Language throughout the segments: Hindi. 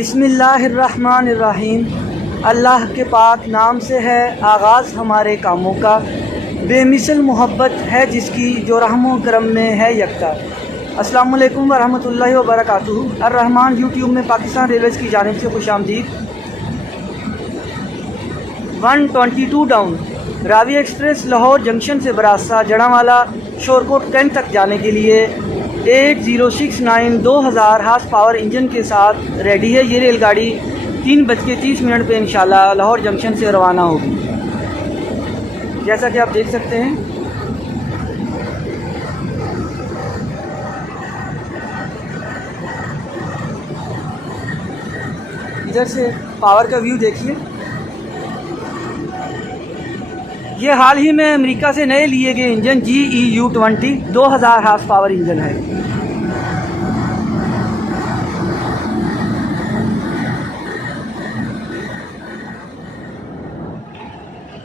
बिस्मिल्लाहिर्रहमानिर्रहीम। अल्लाह के पाक नाम से है आगाज़ हमारे कामों का, बेमिसल मोहब्बत है जिसकी जो रहमो करम में है यकता। अस्सलामु अलैकुम वरहमतुल्लाहि वबरकातुहू। अर्रहमान यूट्यूब में पाकिस्तान रेलवेज़ की जानिब से खुशामदीद। 122 down Ravi express Lahore junction से बरास्ता जड़ावाला शोरकोट कैंट तक जाने के लिए 8069 2000 हार्स पावर इंजन के साथ रेडी है। ये रेलगाड़ी 3:30 पे इंशाल्लाह लाहौर जंक्शन से रवाना होगी। जैसा कि आप देख सकते हैं, इधर से पावर का व्यू देखिए। ये हाल ही में अमेरिका से नए लिए गए engine GEU-20 2000 horse power engine है।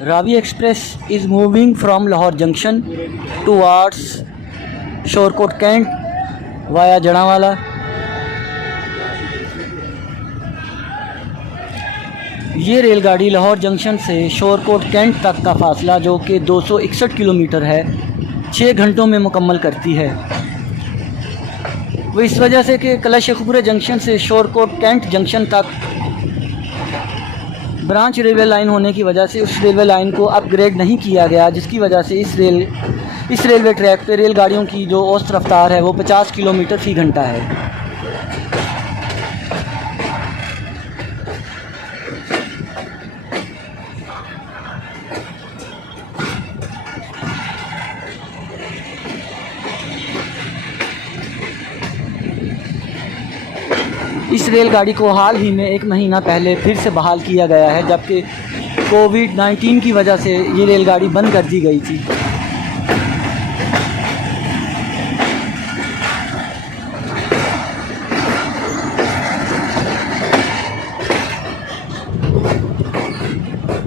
Ravi express is moving from Lahore junction towards Shorkot cantt via Jaranwala. ये रेलगाड़ी लाहौर जंक्शन से शोरकोट कैंट तक का फासला, जो कि 261 किलोमीटर है, 6 घंटों में मुकम्मल करती है। वो इस वजह से कि कला शेखपुरा जंक्शन से शोरकोट कैंट जंक्शन तक ब्रांच रेलवे लाइन होने की वजह से उस रेलवे लाइन को अपग्रेड नहीं किया गया, जिसकी वजह से इस रेलवे ट्रैक पे रेलगाड़ियों की जो औसत रफ्तार है वो 50 किलोमीटर फ़ी घंटा है। इस रेलगाड़ी को हाल ही में 1 महीना पहले फिर से बहाल किया गया है, जबकि कोविड-19 की वजह से ये रेलगाड़ी बंद कर दी गई थी।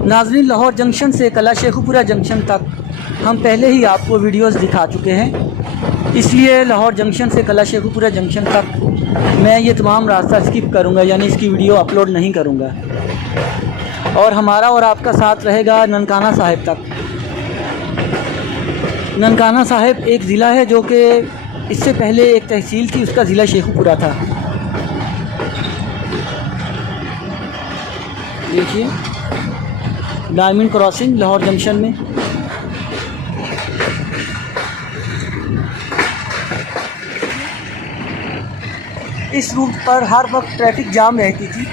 नाज़रीन, लाहौर जंक्शन से कला शेखपुरा जंक्शन तक हम पहले ही आपको वीडियोस दिखा चुके हैं, इसलिए लाहौर जंक्शन से कला शेखपुरा जंक्शन तक मैं ये तमाम रास्ता स्किप करूँगा, यानी इसकी वीडियो अपलोड नहीं करूँगा। और हमारा और आपका साथ रहेगा ननकाना साहिब तक। ननकाना साहिब एक ज़िला है जो कि इससे पहले एक तहसील थी, उसका ज़िला शेखपुरा था। देखिए डायमंड क्रॉसिंग लाहौर जंक्शन में। इस रूट पर हर वक्त ट्रैफिक जाम रहती थी।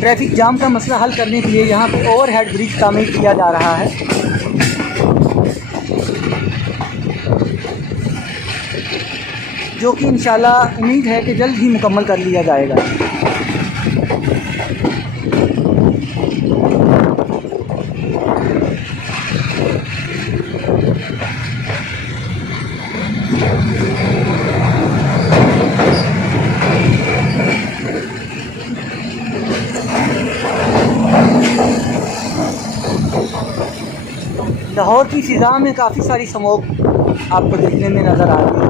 ट्रैफिक जाम का मसला हल करने के लिए यहाँ पे ओवरहेड ब्रिज तामीर किया जा रहा है। जो कि इंशाल्लाह उम्मीद है कि जल्द ही मुकम्मल कर लिया जाएगा। लाहौर की फ़िज़ा में काफ़ी सारी स्मोक आपको देखने में नज़र आ रही है।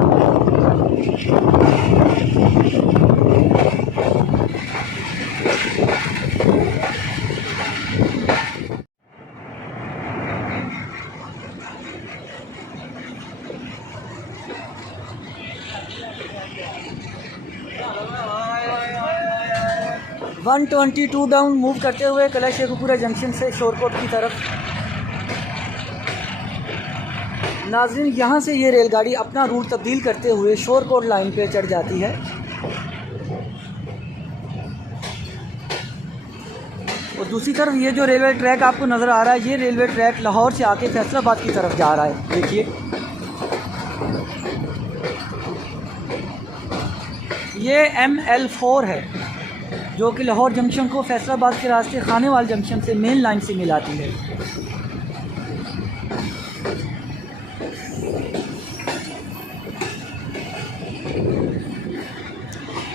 वन 122 डाउन मूव करते हुए कला शेखपुरा जंक्शन से शोरकोट की तरफ। नाज़रीन, यहाँ से ये रेलगाड़ी अपना रूट तब्दील करते हुए शोरकोट लाइन पे चढ़ जाती है। और दूसरी तरफ ये जो रेलवे ट्रैक आपको नज़र आ रहा है, ये रेलवे ट्रैक लाहौर से आके फैसलाबाद की तरफ जा रहा है। देखिए ये ML4 है, जो कि लाहौर जंक्शन को फैसलाबाद के रास्ते खानेवाल जंक्शन से मेन लाइन से मिलाती है।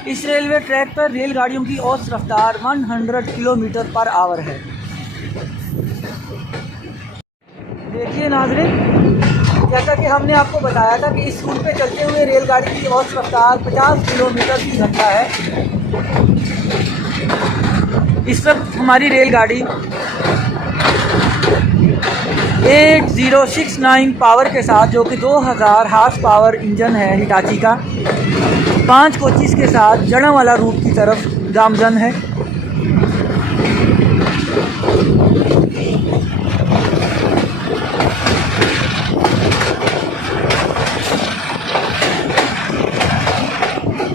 इस रेलवे ट्रैक पर रेलगाड़ियों की औसत रफ्तार 100 किलोमीटर पर आवर है। देखिए नाज़रीन, जैसा कि हमने आपको बताया था कि इस रूट पे चलते हुए रेलगाड़ी की औसत रफ्तार 50 किलोमीटर की घंटा है। इस वक्त हमारी रेलगाड़ी 8069 पावर के साथ, जो कि 2000 हार्स पावर इंजन है हिटाची का, 5 कोचिस के साथ जड़ावाला रूट की तरफ गामजन है।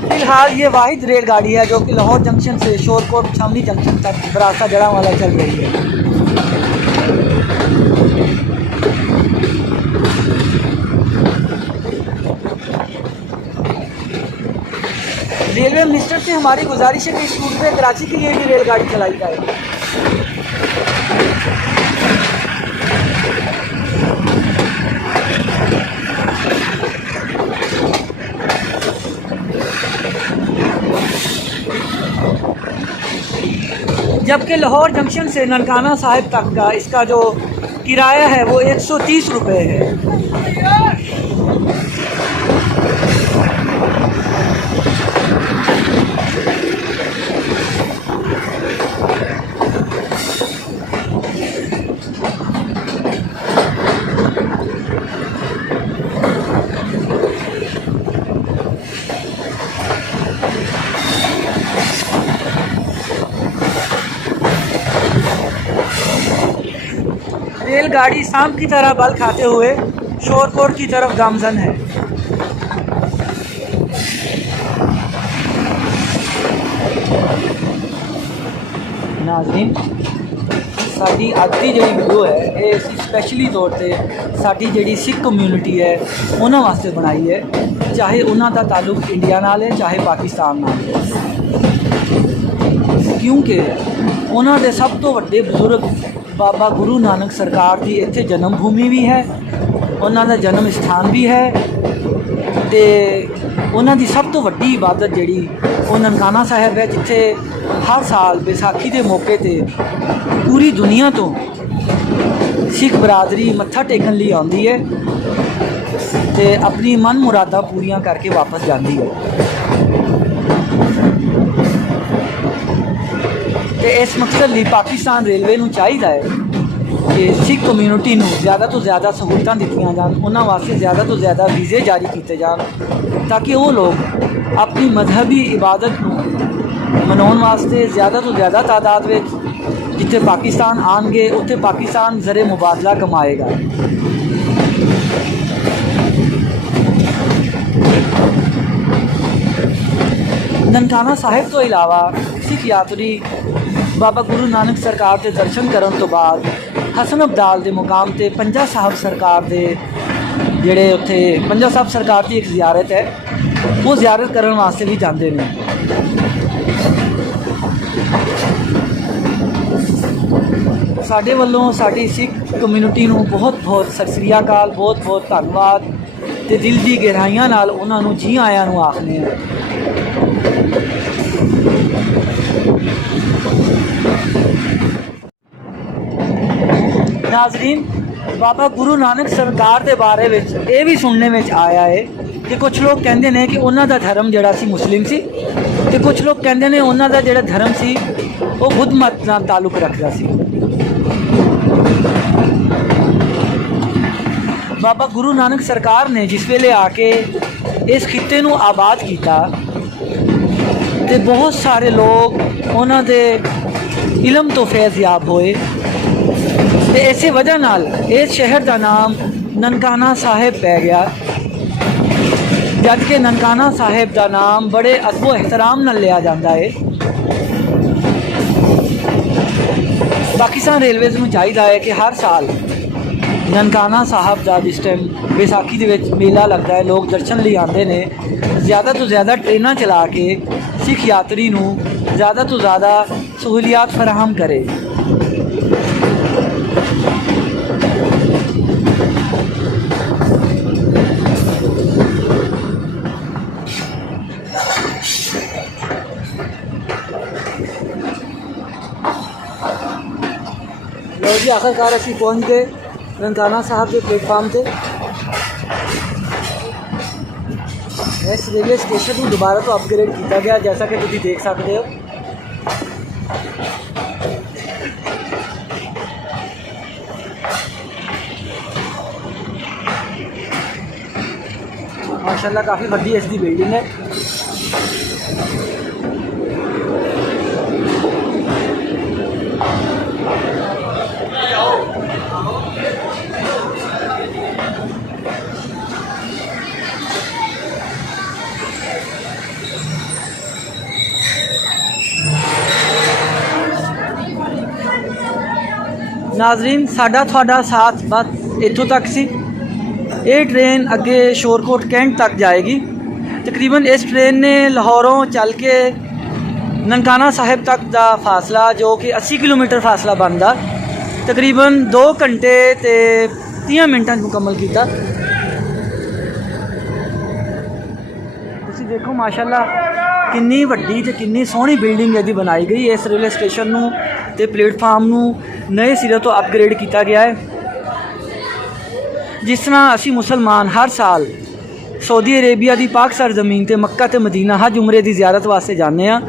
फिलहाल ये वाहिद रेलगाड़ी है जो कि लाहौर जंक्शन से शोरकोट छावनी जंक्शन तक बरासा जड़ावाला चल रही है। रेलवे मिनिस्टर से हमारी गुजारिश है कि इस रूट पे कराची के लिए भी रेलगाड़ी चलाई जाए। जबकि लाहौर जंक्शन से ननकाना साहिब तक का इसका जो किराया है वो 130 रुपये है। रेलगाड़ी शाम की तरह बल खाते हुए शोरकोट की तरफ गामजन है। नाज़रीन, साडी अज की जिहड़ी वीडियो है ये स्पैशली तौर पर साडी जिहड़ी सिख कम्यूनिटी है उन्हां वास्ते बनाई है, चाहे उन्हां दा ताल्लुक इंडिया नाल है चाहे पाकिस्तान नाल है, क्योंकि उन्हां दे सब तो वड्डे बुजुर्ग बाबा गुरु नानक सरकार की इत्थे जन्म भूमि भी है, उन्हां दा जन्म स्थान भी है, ते उन्हां दी सब तो वड्डी इबादत जिहड़ी वो ननकाना साहिब है, जिथे हर साल बैसाखी के मौके ते पूरी दुनिया तो सिख बरादरी मत्था टेकन लिए आती है ते अपनी मन मुरादा पूरियां करके वापस जाती है। ते इस मकसद लिए पाकिस्तान रेलवे नूं चाहिदा है कि सिख कम्यूनिटी नूं ज़्यादा तो ज़्यादा सहूलतां दित्तियां जान, उन्हां वास्ते ज़्यादा तो ज़्यादा वीज़े जारी किए जान, ताकि वो लोग अपनी मजहबी इबादत नूं मनाउण वास्ते ज़्यादा तो ज़्यादा तादाद में जिथे पाकिस्तान आएंगे उत्थे पाकिस्तान ज़रे मुबादला कमाएगा। ननकाना साहिब तो इलावा सिख यात्री बाबा गुरु नानक सरकार के दर्शन करने तो बाद हसन अब्दाल के मुकाम पर पंजा साहब सरकार के जेड़े उत्थे पंजा साहब सरकार की एक जियारत है, वो जियारत करने वास्ते भी जाते हैं। साडे वल्लों साडी सिख कम्यूनिटी नूं बहुत बहुत सत श्री अकाल, बहुत बहुत धन्नवाद ते दिल दी गहराइयां नाल उन्हां नूं जी आयां नूं आखने हैं। नाजरीन, बाबा गुरु नानक सरकार के बारे में ये भी सुनने में आया है कि कुछ लोग कहते हैं कि उन्हों का धर्म जड़ा सी मुस्लिम सी, ते कुछ लोग कहते हैं उन्हों का जड़ा धर्म सी वो बुद्ध मत नाल ताल्लुक रखता सी। बाबा गुरु नानक सरकार ने जिस वेले आके इस खिते नूं आबाद किया ते बहुत सारे लोग उन्हों दे इलम तो फैज़याब होए, ते इस वजह नाल इस शहर का नाम ननकाना साहिब पै गया, जबकि ननकाना साहिब का नाम बड़े अदब एहतराम नाल लिया जाता है। पाकिस्तान रेलवेज़ नूं चाहिदा है कि हर साल ननकाना साहब का जिस टाइम बैसाखी दे विच मेला लगता है, लोग दर्शन लिए आते हैं, ज़्यादा तो ज़्यादा ट्रेनां चला के सिख यात्री नूं ज़्यादा तो ज़्यादा सहूलियात फराहम करे। लो जी, आखिरकार असीं पहुँच गए ननकाना साहब के प्लेटफार्म से। इस रेलवे स्टेशन को दोबारा तो अपग्रेड किया गया, जैसा कि तुम देख सकते हो। माशाल्लाह काफ़ी वड्डी इसकी बिल्डिंग है। नाजरीन साडा तुहाडा साथ बस इत्थों तक सी। ये ट्रेन अगे शोरकोट कैंट तक जाएगी। तकरीबन इस ट्रेन ने लाहौरों चल के ननकाना साहिब तक का फासला जो कि 80 किलोमीटर फासला बनता तकरीबन 2 घंटे ते 30 मिनटां मुकम्मल किया। तुसीं देखो माशाल्लाह कितनी वड्डी ते कितनी सोहनी बिल्डिंग इहदी बनाई गई। इस रेलवे स्टेशन नूं ते प्लेटफार्म नूं नए सिरे तो अपग्रेड किया गया है। जिस तरह असी मुसलमान हर साल सऊदी अरेबिया की पाक सरजमीन ते मक्का ते मदीना हज उमरे की ज़ियारत वास्ते जाने आ,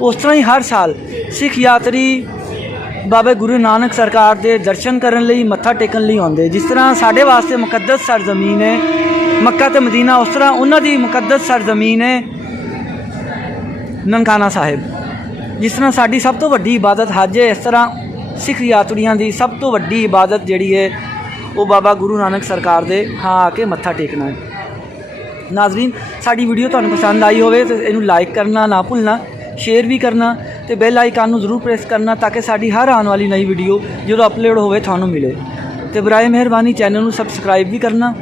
उस तरह ही हर साल सिख यात्री बाबे गुरु नानक सरकार के दर्शन करने लई मत्था टेकन लई आउंदे। जिस तरह साढ़े वास्ते मुकद्दस सरजमीन है मक्का ते मदीना, उस तरह उन्हां दी मुकद्दस सरजमीन है ननकाना साहिब। जिस तरह साडी सब तो वड्डी इबादत हज है, इस तरह सिख यात्रियों की सब तो वड्डी इबादत जिहड़ी है वो बाबा गुरु नानक सरकार दे हाँ आके मत्था टेकना है। नाजरीन साडी वीडियो तुहानूं पसंद आई होवे तो इनू लाइक करना ना भुलना, शेयर भी करना तो बैल आइकन नूं जरूर प्रेस करना ताकि साडी हर आने वाली नई वीडियो जो अपलोड होवे तुहानूं मिले। तो बराए मेहरबानी चैनल नूं सबसक्राइब भी करना।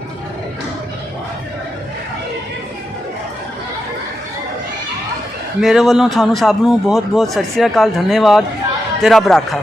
मेरे वालों थानू सब नूं बहुत बहुत सत श्री अकाल, धन्यवाद ते रब राखा।